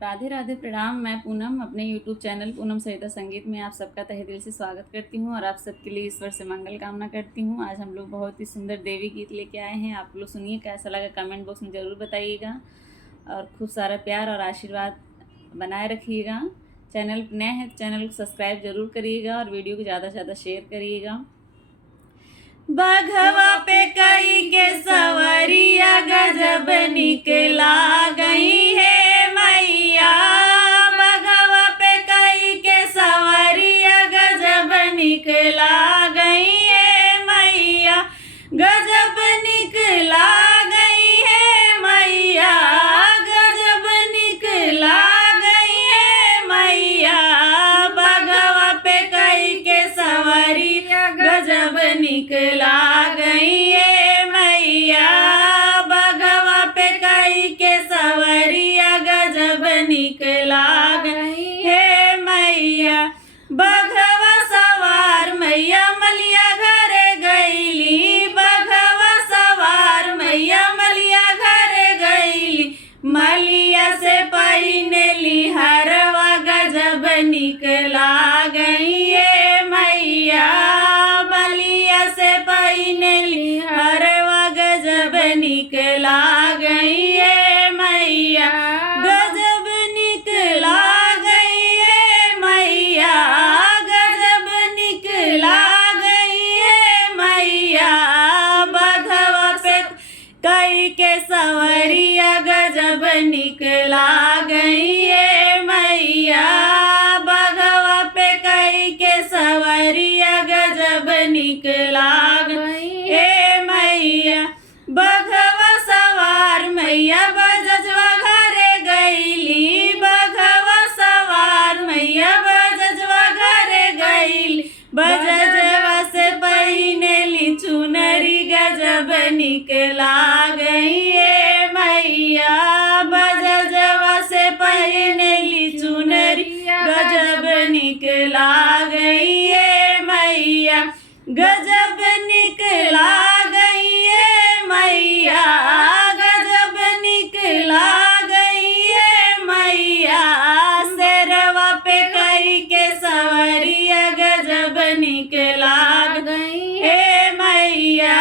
राधे राधे प्रणाम। मैं पूनम अपने YouTube चैनल पूनम सरिता संगीत में आप सबका तहे दिल से स्वागत करती हूँ और आप सबके लिए ईश्वर से मंगल कामना करती हूँ। आज हम लोग बहुत ही सुंदर देवी गीत लेके आए हैं। आप लोग सुनिए, कैसा लगा कमेंट बॉक्स में ज़रूर बताइएगा और खूब सारा प्यार और आशीर्वाद बनाए रखिएगा। चैनल नए हैं तो चैनल को सब्सक्राइब जरूर करिएगा और वीडियो को ज़्यादा से ज़्यादा शेयर करिएगा। बघवा पे कई के सवरिया गजब निकला गई है मैया। बघवा पे कई के सवरिया गजब निकला गई है मैया। गजब निकला गई है मैया। गजब निकला गई है मैया। बघवा पे कई के सवरिया गजब निकला गई है मैया। बघवा पे कई के सवरिया गजब निकला गई है मैया। बघवा सवार मैया मलिया घरे गईली। बघवा सवार मैया मलिया घरे गईली। मलिया से पहिनली हरवा गजब निकला गई है मैया। मलिया से पहिनली हरवा गजब निकला गई है मैया। गजब निकला गई है मैया। गजब निकला गई है मैया। बघवा पे कई के सवरिया गजब निकला गई है मैया। बघवा पे कई के सवरिया गजब निकला गई है मैया। बघवा सवार मैया बजजवा घरे गईली। बघवा सवार मैया बजजवा घरे गईली। बजजवा से पहिनली चुनरी गजब निकला गई है मैया। बजजवा से पहिनली चुनरी गजब निकला गई है मैया। गजब निकला गई है मैया। गजब निकला गई है मैया। शेरवा पे कई के सवरिया गजब निकला गई है मैया।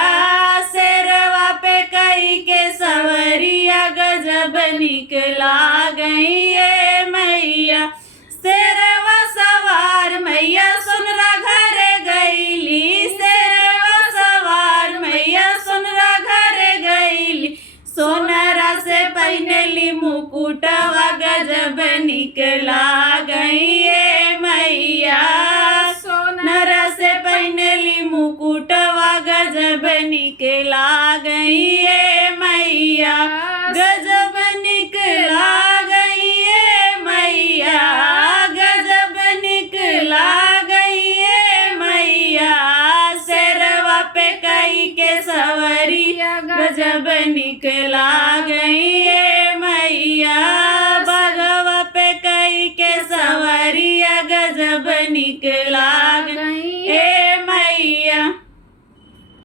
शेरवा पे कई के सवरिया गजब निकला गई है मैया। शेरवा सवार मैया सुनरा घरे गईली। शेरवा सवार मैया सुनरा घरे गईली। सोनरा से पहिनली मुकुटवा गजब निकला गई है मैया। सोनरा से पहिनली मुकुटवा गजब निकला गई है मैया। गजब निकला गई है मैया। गजब निकला गई है मैया। शेरवा पे कई के सवरिया गजब निकला गई है मैया। बघवा पे कई के सवरिया गजब निकला गई